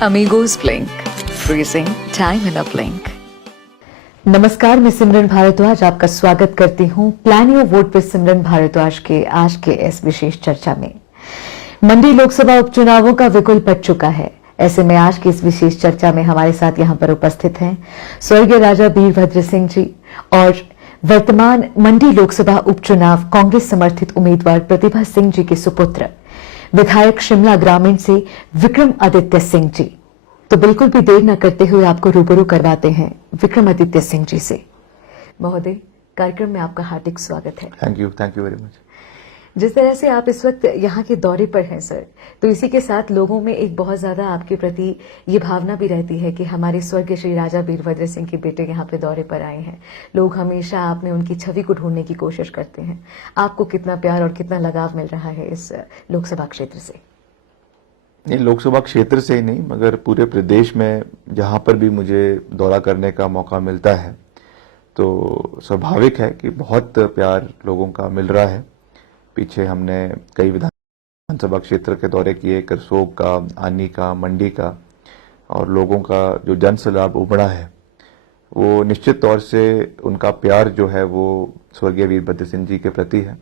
Amigos Blink, freezing time in a blink. नमस्कार, मैं सिमरन भारद्वाज आपका स्वागत करती हूं प्लान योर वोट विद सिमरन भारद्वाज के आज के इस विशेष चर्चा में। मंडी लोकसभा उपचुनावों का विकुल पड़ चुका है। ऐसे में आज की इस विशेष चर्चा में हमारे साथ यहां पर उपस्थित हैं स्वर्गीय राजा वीरभद्र सिंह जी और वर्तमान मंडी लोकसभा उपचुनाव कांग्रेस समर्थित उम्मीदवार प्रतिभा सिंह जी के सुपुत्र विधायक शिमला ग्रामीण से विक्रम आदित्य सिंह जी। तो बिल्कुल भी देर न करते हुए आपको रूबरू करवाते हैं विक्रम आदित्य सिंह जी से। महोदय, कार्यक्रम में आपका हार्दिक स्वागत है। Thank you very much. जिस तरह से आप इस वक्त यहाँ के दौरे पर हैं सर, तो इसी के साथ लोगों में एक बहुत ज्यादा आपके प्रति ये भावना भी रहती है कि हमारे स्वर्गीय श्री राजा वीरभद्र सिंह के बेटे यहाँ पे दौरे पर आए हैं। लोग हमेशा आप में उनकी छवि को ढूंढने की कोशिश करते हैं। आपको कितना प्यार और कितना लगाव मिल रहा है इस लोकसभा क्षेत्र से? नहीं, लोकसभा क्षेत्र से ही नहीं मगर पूरे प्रदेश में जहां पर भी मुझे दौरा करने का मौका मिलता है तो स्वाभाविक है कि बहुत प्यार लोगों का मिल रहा है। पीछे हमने कई विधानसभा क्षेत्र के दौरे किए, करसोग का, आनी का, मंडी का, और लोगों का जो जन सैलाब उमड़ा है वो निश्चित तौर से उनका प्यार जो है वो स्वर्गीय वीरभद्र सिंह जी के प्रति है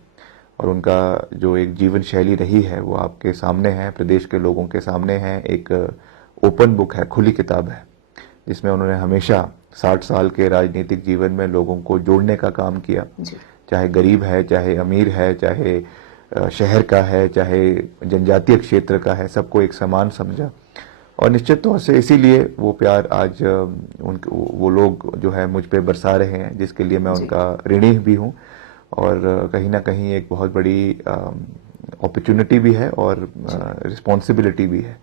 और उनका जो एक जीवन शैली रही है वो आपके सामने है, प्रदेश के लोगों के सामने है। एक ओपन बुक है, खुली किताब है, जिसमें उन्होंने हमेशा 60 साल के राजनीतिक जीवन में लोगों को जोड़ने का काम किया। चाहे गरीब है, चाहे अमीर है, चाहे शहर का है, चाहे जनजातीय क्षेत्र का है, सबको एक समान समझा। और निश्चित तौर से इसीलिए वो प्यार आज वो लोग जो है मुझ पे बरसा रहे हैं, जिसके लिए मैं उनका ऋणी भी हूँ और कहीं ना कहीं एक बहुत बड़ी अपॉर्चुनिटी भी है और रिस्पॉन्सिबिलिटी भी है।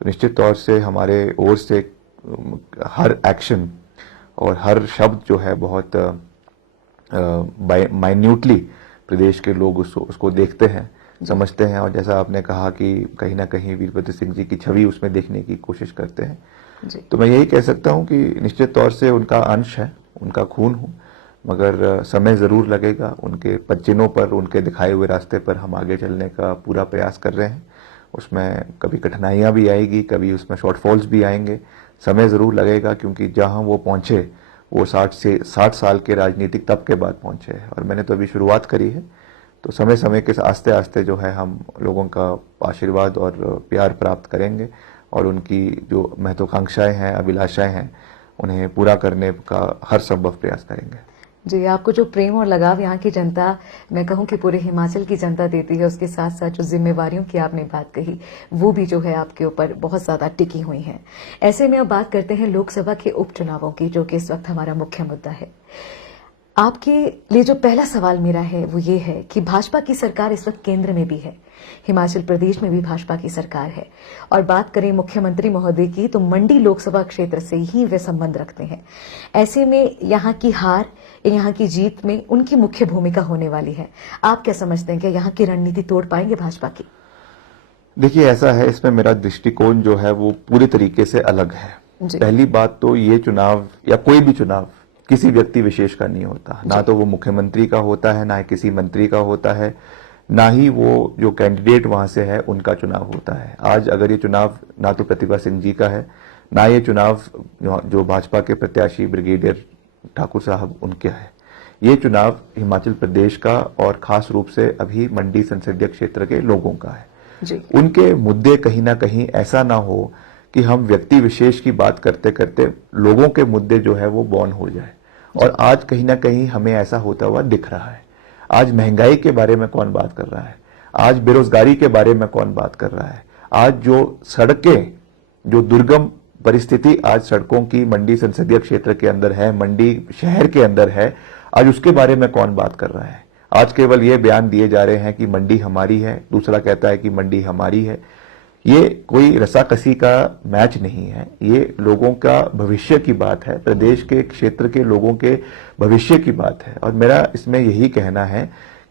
तो निश्चित तौर से हमारे ओर से हर एक्शन और हर शब्द जो है बहुत माइन्यूटली प्रदेश के लोग उसको देखते हैं, समझते हैं और जैसा आपने कहा कि कहीं ना कहीं वीरभद्र सिंह जी की छवि उसमें देखने की कोशिश करते हैं। तो मैं यही कह सकता हूं कि निश्चित तौर से उनका अंश है, उनका खून हूं, मगर समय जरूर लगेगा। उनके पच्चीनों पर, उनके दिखाए हुए रास्ते पर हम आगे चलने का पूरा प्रयास कर रहे हैं। उसमें कभी कठिनाइयां भी आएगी, कभी उसमें शॉर्टफॉल्स भी आएंगे, समय जरूर लगेगा, क्योंकि जहां वो पहुंचे वो 60 साल के राजनीतिक तब के बाद पहुंचे हैं और मैंने तो अभी शुरुआत करी है। तो समय समय के आस्ते आस्ते जो है हम लोगों का आशीर्वाद और प्यार प्राप्त करेंगे और उनकी जो महत्वाकांक्षाएं हैं, अभिलाषाएं हैं, उन्हें पूरा करने का हर संभव प्रयास करेंगे। जी, आपको जो प्रेम और लगाव यहाँ की जनता, मैं कहूँ कि पूरे हिमाचल की जनता देती है, उसके साथ साथ जो जिम्मेवारियों की आपने बात कही वो भी जो है आपके ऊपर बहुत ज्यादा टिकी हुई हैं। ऐसे में अब बात करते हैं लोकसभा के उपचुनावों की, जो कि इस वक्त हमारा मुख्य मुद्दा है। आपके लिए जो पहला सवाल मेरा है वो ये है कि भाजपा की सरकार इस वक्त केंद्र में भी है, हिमाचल प्रदेश में भी भाजपा की सरकार है, और बात करें मुख्यमंत्री महोदय की तो मंडी लोकसभा क्षेत्र से ही वे संबंध रखते हैं। ऐसे में यहाँ की हार, यहाँ की जीत में उनकी मुख्य भूमिका होने वाली है। आप क्या समझते हैं कि यहाँ की रणनीति तोड़ पाएंगे भाजपा की? देखिए, ऐसा है, इसमें मेरा दृष्टिकोण जो है वो पूरी तरीके से अलग है। पहली बात तो ये चुनाव या कोई भी चुनाव किसी व्यक्ति विशेष का नहीं होता, ना तो वो मुख्यमंत्री का होता है, ना किसी मंत्री का होता है, ना ही वो जो कैंडिडेट वहां से है उनका चुनाव होता है। आज अगर ये चुनाव ना तो प्रतिभा सिंह जी का है, ना ये चुनाव जो भाजपा के प्रत्याशी ब्रिगेडियर ठाकुर साहब उनके है, ये चुनाव हिमाचल प्रदेश का और खास रूप से अभी मंडी संसदीय क्षेत्र के लोगों का है। उनके मुद्दे कहीं ना कहीं ऐसा ना हो कि हम व्यक्ति विशेष की बात करते करते लोगों के मुद्दे जो है वो बॉर्न हो जाए, और आज कहीं ना कहीं हमें ऐसा होता हुआ दिख रहा है। आज महंगाई के बारे में कौन बात कर रहा है, आज बेरोजगारी के बारे में कौन बात कर रहा है, आज जो सड़कें, जो दुर्गम परिस्थिति आज सड़कों की मंडी संसदीय क्षेत्र के अंदर है, मंडी शहर के अंदर है, आज उसके बारे में कौन बात कर रहा है। आज केवल ये बयान दिए जा रहे हैं कि मंडी हमारी है, दूसरा कहता है कि मंडी हमारी है। ये कोई रसाकसी का मैच नहीं है, ये लोगों का भविष्य की बात है, प्रदेश के क्षेत्र के लोगों के भविष्य की बात है। और मेरा इसमें यही कहना है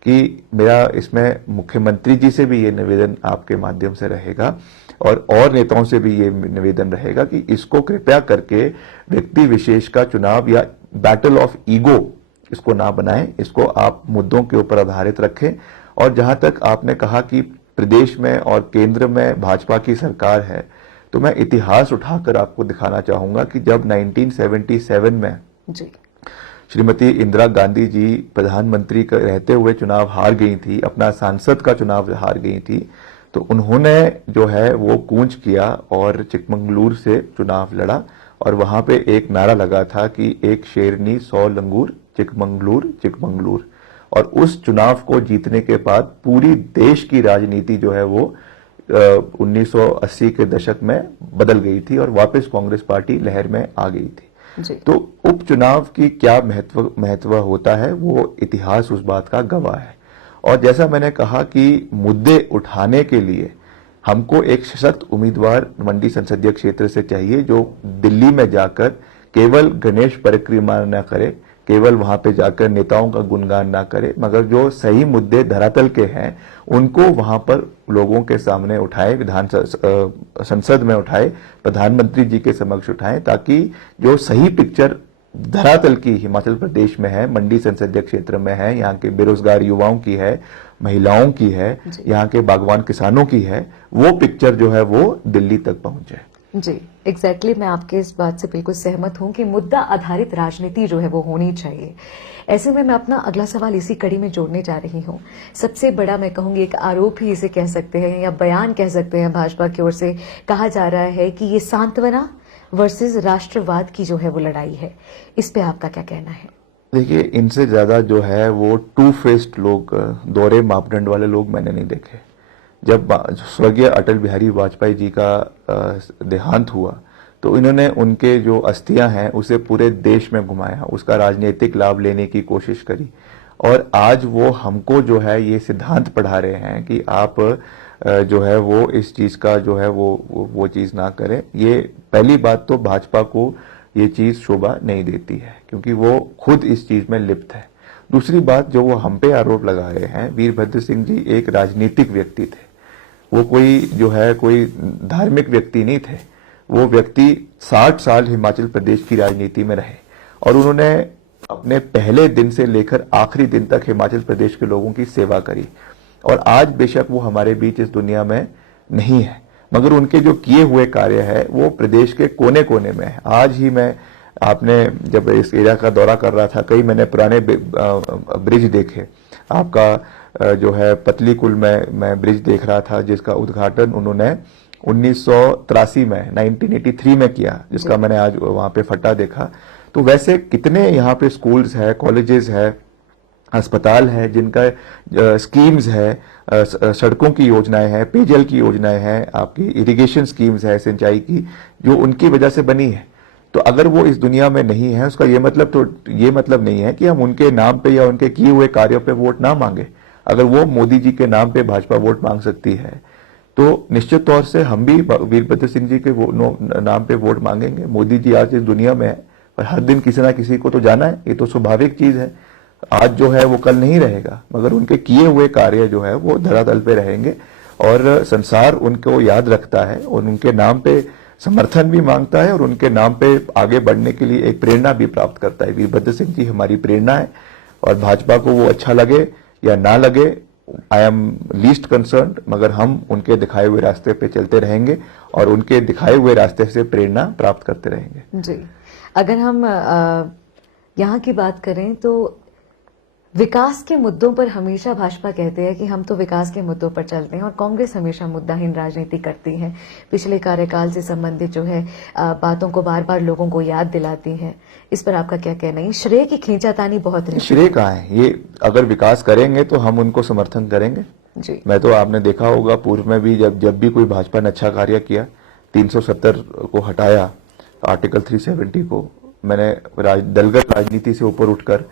कि मेरा इसमें मुख्यमंत्री जी से भी ये निवेदन आपके माध्यम से रहेगा और नेताओं से भी ये निवेदन रहेगा कि इसको कृपया करके व्यक्ति विशेष का चुनाव या बैटल ऑफ ईगो इसको ना बनाएं, इसको आप मुद्दों के ऊपर आधारित रखें। और जहां तक आपने कहा कि प्रदेश में और केंद्र में भाजपा की सरकार है, तो मैं इतिहास उठाकर आपको दिखाना चाहूंगा कि जब 1977 में जी श्रीमती इंदिरा गांधी जी प्रधानमंत्री रहते हुए चुनाव हार गई थी, अपना सांसद का चुनाव हार गई थी, तो उन्होंने जो है वो कूच किया और चिकमंगलूर से चुनाव लड़ा और वहां पे एक नारा लगा था कि एक शेरनी 100 लंगूर, चिकमंगलूर चिकमंगलूर। और उस चुनाव को जीतने के बाद पूरी देश की राजनीति जो है वो 1980 के दशक में बदल गई थी और वापस कांग्रेस पार्टी लहर में आ गई थी। जी तो उपचुनाव की क्या महत्व होता है, वो इतिहास उस बात का गवाह है। और जैसा मैंने कहा कि मुद्दे उठाने के लिए हमको एक सशक्त उम्मीदवार मंडी संसदीय क्षेत्र से चाहिए, जो दिल्ली में जाकर केवल गणेश परिक्रमा न करे, केवल वहां पे जाकर नेताओं का गुणगान ना करे, मगर जो सही मुद्दे धरातल के हैं उनको वहां पर लोगों के सामने उठाए, विधान संसद में उठाए, प्रधानमंत्री जी के समक्ष उठाए, ताकि जो सही पिक्चर धरातल की हिमाचल प्रदेश में है, मंडी संसदीय क्षेत्र में है, यहाँ के बेरोजगार युवाओं की है, महिलाओं की है, यहाँ के बागवान किसानों की है, वो पिक्चर जो है वो दिल्ली तक पहुंचे। जी एग्जैक्टली मैं आपके इस बात से बिल्कुल सहमत हूं कि मुद्दा आधारित राजनीति जो है वो होनी चाहिए। ऐसे में मैं अपना अगला सवाल इसी कड़ी में जोड़ने जा रही हूं। सबसे बड़ा मैं कहूंगी एक आरोप ही इसे कह सकते हैं या बयान कह सकते हैं, भाजपा की ओर से कहा जा रहा है कि ये सांत्वना वर्सेस राष्ट्रवाद की जो है वो लड़ाई है। इस पे आपका क्या कहना है? देखिए, इनसे ज्यादा जो है वो टू फेस्ड लोग, दोहरे मापदंड वाले लोग मैंने नहीं देखे। जब स्वर्गीय अटल बिहारी वाजपेयी जी का देहांत हुआ तो इन्होंने उनके जो अस्थियां हैं उसे पूरे देश में घुमाया, उसका राजनीतिक लाभ लेने की कोशिश करी, और आज वो हमको जो है ये सिद्धांत पढ़ा रहे हैं कि आप जो है वो इस चीज का जो है वो चीज ना करें। ये पहली बात तो भाजपा को ये चीज शोभा नहीं देती है, क्योंकि वो खुद इस चीज में लिप्त है। दूसरी बात, जो वो हम पे आरोप लगा रहे हैं, वीरभद्र सिंह जी एक राजनीतिक व्यक्ति थे, वो कोई जो है कोई धार्मिक व्यक्ति नहीं थे। वो व्यक्ति 60 साल हिमाचल प्रदेश की राजनीति में रहे और उन्होंने अपने पहले दिन से लेकर आखिरी दिन तक हिमाचल प्रदेश के लोगों की सेवा करी। और आज बेशक वो हमारे बीच इस दुनिया में नहीं है, मगर उनके जो किए हुए कार्य है वो प्रदेश के कोने कोने में है। आज ही मैं, आपने जब इस एरिया का दौरा कर रहा था, कई मैंने पुराने ब्रिज देखे। आपका जो है पतली कुल में मैं ब्रिज देख रहा था, जिसका उद्घाटन उन्होंने 1983 में 1983 में किया, जिसका मैंने आज वहां पे फटा देखा। तो वैसे कितने यहाँ पे स्कूल्स है, कॉलेजेस है, अस्पताल है, जिनका स्कीम्स है, सड़कों की योजनाएं हैं, पेयजल की योजनाएं हैं, आपकी इरिगेशन स्कीम्स है सिंचाई की, जो उनकी वजह से बनी है। तो अगर वो इस दुनिया में नहीं है, उसका ये मतलब नहीं है कि हम उनके नाम पे या उनके किए हुए कार्यों पे वोट ना मांगे। अगर वो मोदी जी के नाम पे भाजपा वोट मांग सकती है तो निश्चित तौर से हम भी वीरभद्र सिंह जी के नाम पे वोट मांगेंगे। मोदी जी आज इस दुनिया में है, पर हर दिन किसी ना किसी को तो जाना है, ये तो स्वाभाविक चीज है। आज जो है वो कल नहीं रहेगा, मगर उनके किए हुए कार्य जो है वो धरातल पे रहेंगे और संसार उनको याद रखता है और उनके नाम पे समर्थन भी मांगता है और उनके नाम पे आगे बढ़ने के लिए एक प्रेरणा भी प्राप्त करता है। वीरभद्र सिंह जी हमारी प्रेरणा है और भाजपा को वो अच्छा लगे या ना लगे, आई एम लीस्ट कंसर्न्ड, मगर हम उनके दिखाए हुए रास्ते पे चलते रहेंगे और उनके दिखाए हुए रास्ते से प्रेरणा प्राप्त करते रहेंगे। जी, अगर हम यहाँ की बात करें तो विकास के मुद्दों पर हमेशा भाजपा कहते हैं कि हम तो विकास के मुद्दों पर चलते हैं और कांग्रेस हमेशा मुद्दाहीन राजनीति करती है। पिछले कार्यकाल से संबंधित जो है बातों को बार बार लोगों को याद दिलाती है। इस पर आपका क्या कहना है? श्रेय की खींचातानी बहुत है। श्रेय कहाँ है? ये अगर विकास करेंगे तो हम उनको समर्थन करेंगे जी। मैं तो, आपने देखा होगा पूर्व में भी जब भी कोई भाजपा ने अच्छा कार्य किया, 370 को हटाया, आर्टिकल 370 को, मैंने दलगत राजनीति से ऊपर उठकर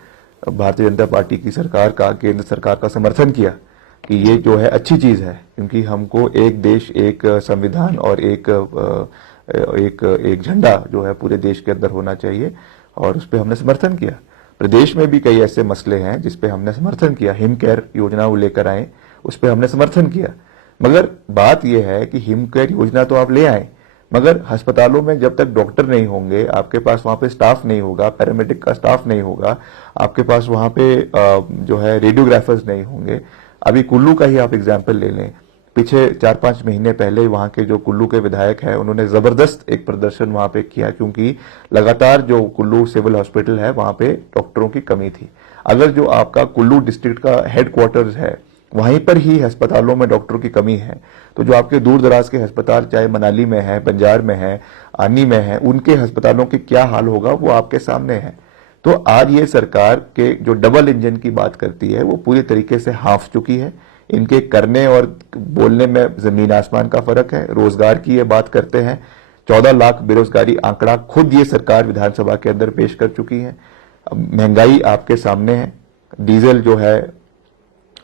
भारतीय जनता पार्टी की सरकार का, केंद्र सरकार का समर्थन किया कि ये जो है अच्छी चीज है, क्योंकि हमको एक देश, एक संविधान और एक झंडा जो है पूरे देश के अंदर होना चाहिए, और उस पर हमने समर्थन किया। प्रदेश में भी कई ऐसे मसले हैं जिस पे हमने समर्थन किया। हिम केयर योजना वो लेकर आए, उस पर हमने समर्थन किया। मगर बात यह है कि हिम केयर योजना तो आप ले आए, मगर अस्पतालों में जब तक डॉक्टर नहीं होंगे, आपके पास वहां पे स्टाफ नहीं होगा, पैरामेडिक का स्टाफ नहीं होगा, आपके पास वहां पे जो है रेडियोग्राफर्स नहीं होंगे। अभी कुल्लू का ही आप एग्जाम्पल ले लें, पीछे 4-5 महीने पहले वहां के जो कुल्लू के विधायक हैं उन्होंने जबरदस्त एक प्रदर्शन वहां पे किया, क्योंकि लगातार जो कुल्लू सिविल हॉस्पिटल है वहां पे डॉक्टरों की कमी थी। अगर जो आपका कुल्लू डिस्ट्रिक्ट का हेडक्वार्टर्स है वहीं पर ही अस्पतालों में डॉक्टरों की कमी है, तो जो आपके दूर दराज के अस्पताल चाहे मनाली में है, बंजार में है, आनी में है, उनके अस्पतालों की क्या हाल होगा वो आपके सामने है। तो आज ये सरकार के जो डबल इंजन की बात करती है वो पूरी तरीके से हाफ चुकी है। इनके करने और बोलने में जमीन आसमान का फर्क है। रोजगार की ये बात करते हैं, 14 लाख बेरोजगारी आंकड़ा खुद ये सरकार विधानसभा के अंदर पेश कर चुकी है। महंगाई आपके सामने है, डीजल जो है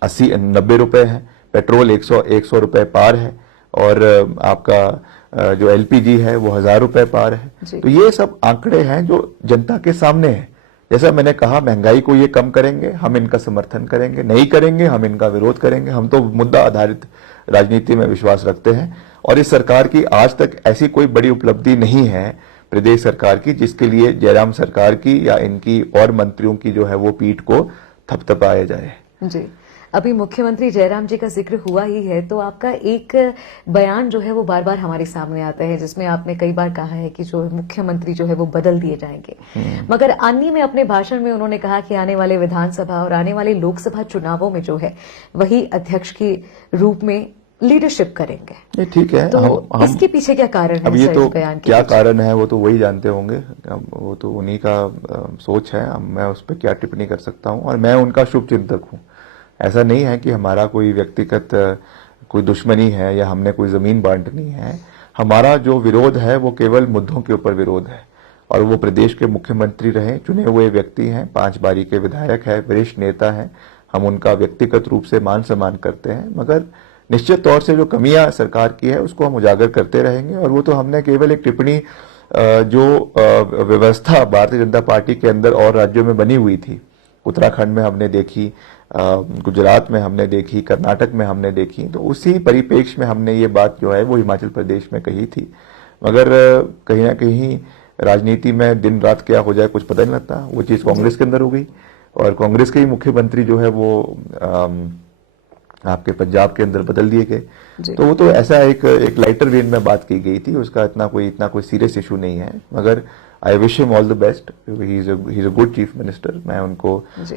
80-90 रुपए है, पेट्रोल 100 रुपए पार है, और आपका जो एलपीजी है वो 1000 रुपए पार है। तो ये सब आंकड़े हैं जो जनता के सामने हैं। जैसा मैंने कहा, महंगाई को ये कम करेंगे, हम इनका समर्थन करेंगे, नहीं करेंगे हम इनका विरोध करेंगे। हम तो मुद्दा आधारित राजनीति में विश्वास रखते हैं, और इस सरकार की आज तक ऐसी कोई बड़ी उपलब्धि नहीं है प्रदेश सरकार की जिसके लिए जयराम सरकार की या इनकी और मंत्रियों की जो है वो पीठ को थपथपाया जाए। जी, अभी मुख्यमंत्री जयराम जी का जिक्र हुआ ही है, तो आपका एक बयान जो है वो बार बार हमारे सामने आता है जिसमें आपने कई बार कहा है कि जो मुख्यमंत्री जो है वो बदल दिए जाएंगे, मगर अन्य में अपने भाषण में उन्होंने कहा कि आने वाले विधानसभा और आने वाले लोकसभा चुनावों में जो है वही अध्यक्ष के रूप में लीडरशिप करेंगे। ये ठीक है, तो इसके पीछे क्या कारण है? अब ये तो बयान क्या कारण है वो तो वही जानते होंगे, वो तो उन्हीं का सोच है। मैं उस पर क्या टिप्पणी कर सकता हूँ, और मैं उनका शुभ चिंतक हूँ। ऐसा नहीं है कि हमारा कोई व्यक्तिगत कोई दुश्मनी है या हमने कोई जमीन बांटनी है। हमारा जो विरोध है वो केवल मुद्दों के ऊपर विरोध है, और वो प्रदेश के मुख्यमंत्री रहे, चुने हुए व्यक्ति हैं, 5 बारी के विधायक है, वरिष्ठ नेता हैं। हम उनका व्यक्तिगत रूप से मान सम्मान करते हैं, मगर निश्चित तौर से जो कमियां सरकार की है उसको हम उजागर करते रहेंगे। और वो तो हमने केवल एक टिप्पणी जो व्यवस्था भारतीय जनता पार्टी के अंदर और राज्यों में बनी हुई थी, उत्तराखंड में हमने देखी, गुजरात में हमने देखी, कर्नाटक में हमने देखी, तो उसी परिप्रेक्ष्य में हमने ये बात जो है वो हिमाचल प्रदेश में कही थी। मगर कहीं ना कहीं राजनीति में दिन रात क्या हो जाए कुछ पता नहीं लगता। वो चीज कांग्रेस के अंदर हो गई, और कांग्रेस के ही मुख्यमंत्री जो है वो आपके पंजाब के अंदर बदल दिए गए। तो वो तो ऐसा एक लाइटर वेन में बात की गई थी, उसका इतना कोई सीरियस इशू नहीं है। मगर I wish him all the best, he is a good chief minister. मैं उनको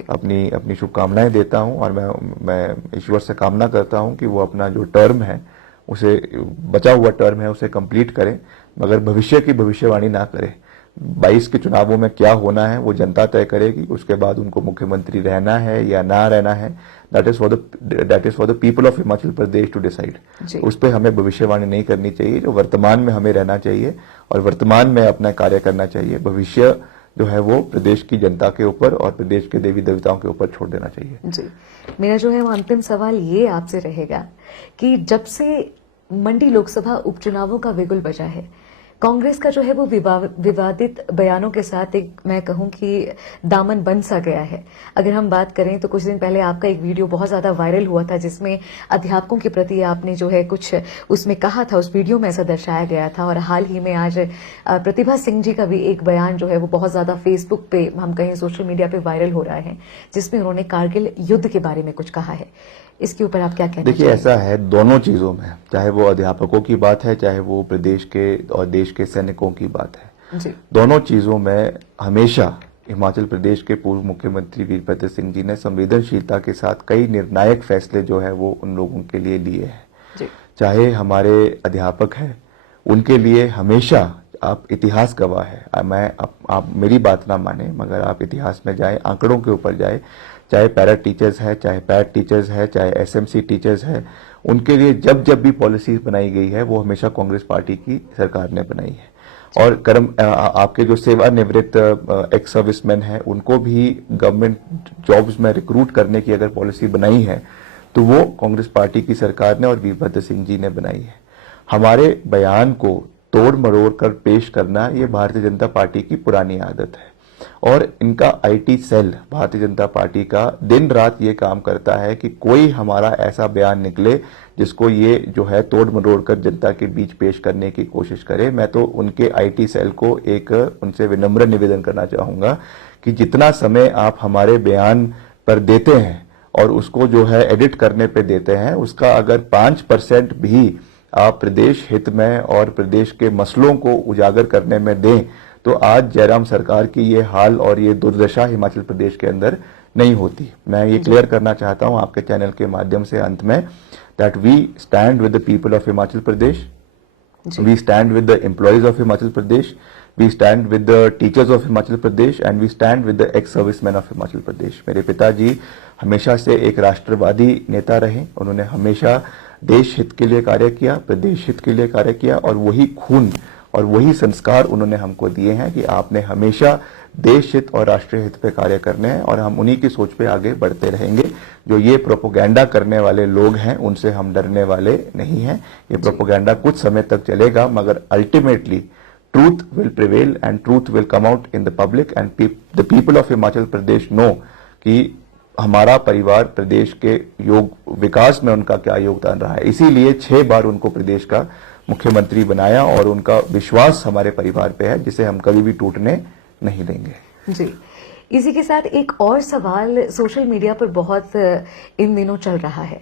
अपनी शुभकामनाएं देता हूं, और मैं ईश्वर से कामना करता हूं कि वो अपना जो टर्म है, उसे बचा हुआ टर्म है, उसे कंप्लीट करें, मगर भविष्य की भविष्यवाणी ना करें। 22 के चुनावों में क्या होना है वो जनता तय करेगी। उसके बाद उनको मुख्यमंत्री रहना है या ना रहना है, that is for the people of Himachal Pradesh to decide. उस पर हमें भविष्यवाणी नहीं करनी चाहिए। जो वर्तमान में हमें रहना चाहिए और वर्तमान में अपना कार्य करना चाहिए। भविष्य जो है वो प्रदेश की जनता के ऊपर और प्रदेश के देवी देवताओं के ऊपर छोड़ देना चाहिए। जी, मेरा जो है वो अंतिम सवाल ये आपसे रहेगा कि जब से मंडी लोकसभा उपचुनावों का बिगुल बजा है, कांग्रेस का जो है वो विवादित बयानों के साथ एक, मैं कहूं कि दामन बन सा गया है। अगर हम बात करें तो कुछ दिन पहले आपका एक वीडियो बहुत ज्यादा वायरल हुआ था जिसमें अध्यापकों के प्रति आपने जो है कुछ उसमें कहा था, उस वीडियो में ऐसा दर्शाया गया था। और हाल ही में आज प्रतिभा सिंह जी का भी एक बयान जो है वो बहुत ज्यादा फेसबुक पे, हम कहें सोशल मीडिया पे वायरल हो रहा है, जिसमें उन्होंने कारगिल युद्ध के बारे में कुछ कहा है। इसके ऊपर आप क्या कहना देखिए, ऐसा है दोनों चीजों में, चाहे वो अध्यापकों की बात है, चाहे वो प्रदेश के और देश के सैनिकों की बात है जी। दोनों चीजों में हमेशा हिमाचल प्रदेश के पूर्व मुख्यमंत्री वीरभद्र सिंह जी ने संवेदनशीलता के साथ कई निर्णायक फैसले जो है वो उन लोगों के लिए लिए हैं। चाहे हमारे अध्यापक हैं, उनके लिए हमेशा, आप इतिहास गवाह है, आप मेरी बात ना माने मगर आप इतिहास में जाए, आंकड़ों के ऊपर जाए, चाहे पैरा टीचर्स है, चाहे पैट टीचर्स है, चाहे एसएमसी टीचर्स है, उनके लिए जब भी पॉलिसी बनाई गई है वो हमेशा कांग्रेस पार्टी की सरकार ने बनाई है। और आपके जो सेवानिवृत्त एक्स सर्विसमैन है, उनको भी गवर्नमेंट जॉब्स में रिक्रूट करने की अगर पॉलिसी बनाई है तो वो कांग्रेस पार्टी की सरकार ने और वीरभद्र सिंह जी ने बनाई है। हमारे बयान को तोड़ मरोड़ कर पेश करना ये भारतीय जनता पार्टी की पुरानी आदत है, और इनका IT cell Bharatiya Janata party का दिन रात ये काम करता है कि कोई हमारा ऐसा बयान निकले जिसको ये जो है तोड़ मरोड़ कर जनता के बीच पेश करने की कोशिश करे। मैं तो उनके आईटी सेल को उनसे विनम्र निवेदन करना चाहूंगा कि जितना समय आप हमारे बयान पर देते हैं और उसको जो है एडिट करने पे देते हैं, उसका अगर 5% भी आप प्रदेश हित में और प्रदेश के मसलों को उजागर करने में दें तो आज जयराम सरकार की ये हाल और ये दुर्दशा हिमाचल प्रदेश के अंदर नहीं होती। मैं ये क्लियर करना चाहता हूं आपके चैनल के माध्यम से अंत में that we stand with the people of Himachal Pradesh, we stand with the employees of Himachal Pradesh, we stand with the teachers of Himachal Pradesh and we stand with the ex servicemen of Himachal Pradesh. मेरे पिताजी हमेशा से एक राष्ट्रवादी नेता रहे, उन्होंने हमेशा देश हित के लिए कार्य किया, प्रदेश हित के लिए कार्य किया और वही खून और वही संस्कार उन्होंने हमको दिए हैं कि आपने हमेशा देश हित और राष्ट्रीय हित पे कार्य करने हैं और हम उन्हीं की सोच पे आगे बढ़ते रहेंगे। जो ये प्रोपोगेंडा करने वाले लोग हैं उनसे हम डरने वाले नहीं हैं। ये प्रोपोगेंडा कुछ समय तक चलेगा मगर ultimately truth will prevail and truth will come out in the public and the people of Himachal Pradesh know कि हमारा परिवार प्रदेश के विकास में उनका क्या योगदान रहा है। इसीलिए 6 बार उनको प्रदेश का मुख्यमंत्री बनाया और उनका विश्वास हमारे परिवार पे है जिसे हम कभी भी टूटने नहीं देंगे। जी, इसी के साथ एक और सवाल सोशल मीडिया पर बहुत इन दिनों चल रहा है।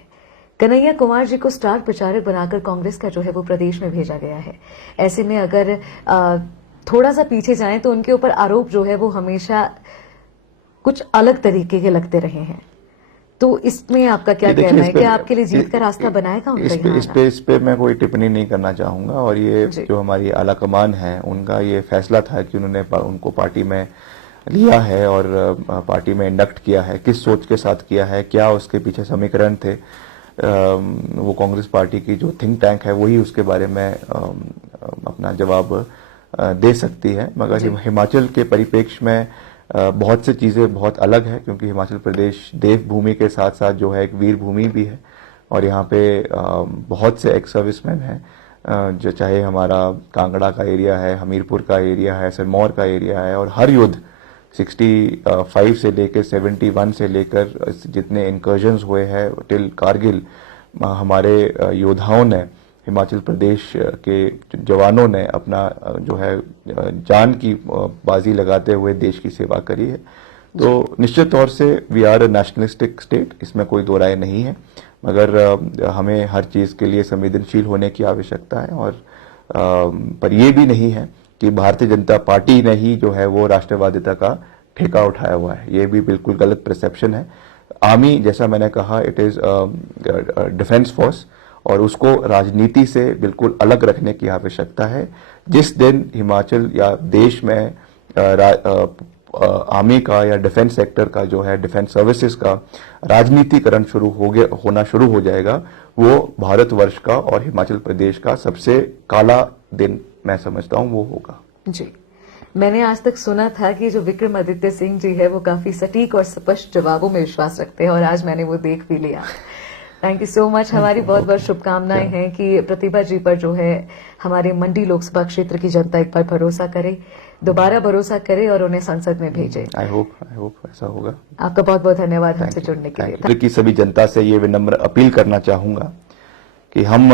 कन्हैया कुमार जी को स्टार प्रचारक बनाकर कांग्रेस का जो है वो प्रदेश में भेजा गया है। ऐसे में अगर थोड़ा सा पीछे जाएं तो उनके ऊपर आरोप जो है वो हमेशा कुछ अलग तरीके के लगते रहे हैं, तो इसमें आपका क्या कहना है कि आपके लिए जीत का रास्ता बनाएगा उनका? इस पे मैं कोई टिप्पणी नहीं करना चाहूंगा और ये जो हमारी आला कमान है उनका ये फैसला था कि उन्होंने उनको पार्टी में लिया है और पार्टी में इंडक्ट किया है, किस सोच के साथ किया है, क्या उसके पीछे समीकरण थे, वो कांग्रेस पार्टी की जो थिंक टैंक है वही उसके बारे में अपना जवाब दे सकती है। मगर हिमाचल के परिप्रेक्ष्य में बहुत सी चीजें बहुत अलग है क्योंकि हिमाचल प्रदेश देवभूमि के साथ साथ जो है एक वीर भूमि भी है और यहाँ पे बहुत से एक्स सर्विसमैन हैं, जो चाहे हमारा कांगड़ा का एरिया है, हमीरपुर का एरिया है, सिरमौर का एरिया है और हर युद्ध 65 से लेकर 71 से लेकर जितने इंकर्जन्स हुए हैं टिल कारगिल हमारे योद्धाओं ने, हिमाचल प्रदेश के जवानों ने अपना जो है जान की बाजी लगाते हुए देश की सेवा करी है। तो निश्चित तौर से we are a nationalistic state, इसमें कोई दो राय नहीं है, मगर हमें हर चीज के लिए संवेदनशील होने की आवश्यकता है और पर यह भी नहीं है कि भारतीय जनता पार्टी ने ही जो है वो राष्ट्रवादिता का ठेका उठाया हुआ है, ये भी बिल्कुल गलत परसेप्शन है। आर्मी जैसा मैंने कहा इट इज डिफेंस फोर्स और उसको राजनीति से बिल्कुल अलग रखने की आवश्यकता है। जिस दिन हिमाचल या देश में आर्मी का या डिफेंस सेक्टर का जो है डिफेंस सर्विसेज का राजनीतिकरण होना शुरू हो जाएगा, वो भारतवर्ष का और हिमाचल प्रदेश का सबसे काला दिन मैं समझता हूं वो होगा। जी, मैंने आज तक सुना था कि जो विक्रमादित्य सिंह जी है वो काफी सटीक और स्पष्ट जवाबों में विश्वास रखते हैं और आज मैंने वो देख भी लिया। Thank you so much. हमारी बहुत बहुत शुभकामनाएं हैं कि प्रतिभा जी पर जो है हमारे मंडी लोकसभा क्षेत्र की जनता एक बार भरोसा करे, दोबारा भरोसा करे और उन्हें संसद में भेजे। आई होप ऐसा होगा। आपका बहुत बहुत धन्यवाद हमसे जुड़ने के लिए। की सभी जनता से ये विनम्र अपील करना चाहूंगा कि हम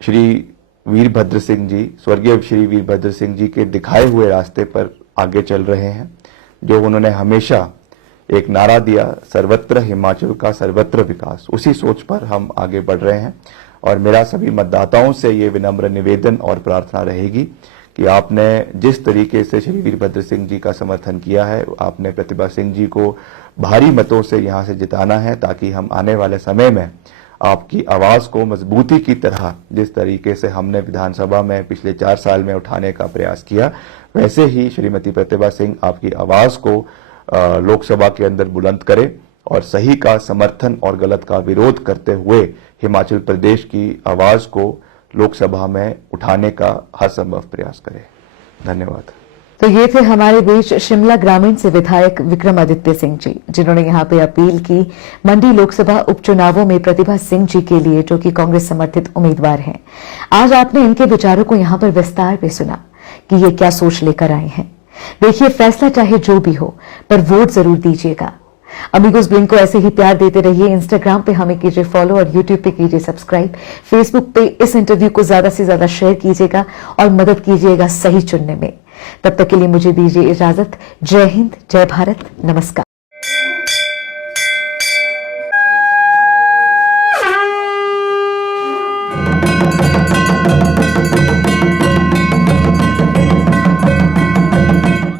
श्री वीरभद्र सिंह जी, स्वर्गीय श्री वीरभद्र सिंह जी के दिखाए हुए रास्ते पर आगे चल रहे हैं। जो उन्होंने हमेशा एक नारा दिया, सर्वत्र हिमाचल का सर्वत्र विकास, उसी सोच पर हम आगे बढ़ रहे हैं और मेरा सभी मतदाताओं से ये विनम्र निवेदन और प्रार्थना रहेगी कि आपने जिस तरीके से श्री वीरभद्र सिंह जी का समर्थन किया है, आपने प्रतिभा सिंह जी को भारी मतों से यहां से जिताना है ताकि हम आने वाले समय में आपकी आवाज को मजबूती की तरह जिस तरीके से हमने विधानसभा में पिछले 4 साल में उठाने का प्रयास किया, वैसे ही श्रीमती प्रतिभा सिंह आपकी आवाज को लोकसभा के अंदर बुलंद करे और सही का समर्थन और गलत का विरोध करते हुए हिमाचल प्रदेश की आवाज को लोकसभा में उठाने का हर संभव प्रयास करे। धन्यवाद। तो ये थे हमारे बीच शिमला ग्रामीण से विधायक विक्रमादित्य सिंह जी, जिन्होंने यहाँ पे अपील की मंडी लोकसभा उपचुनावों में प्रतिभा सिंह जी के लिए, जो कि कांग्रेस समर्थित उम्मीदवार हैं। आज आपने इनके विचारों को यहाँ पर विस्तार में सुना कि ये क्या सोच लेकर आए हैं। देखिए, फैसला चाहे जो भी हो पर वोट जरूर दीजिएगा। अमीगोस ब्लिंक को ऐसे ही प्यार देते रहिए। इंस्टाग्राम पे हमें कीजिए फॉलो और यूट्यूब पे कीजिए सब्सक्राइब। फेसबुक पे इस इंटरव्यू को ज्यादा से ज्यादा शेयर कीजिएगा और मदद कीजिएगा सही चुनने में। तब तक के लिए मुझे दीजिए इजाजत। जय हिंद, जय भारत, नमस्कार।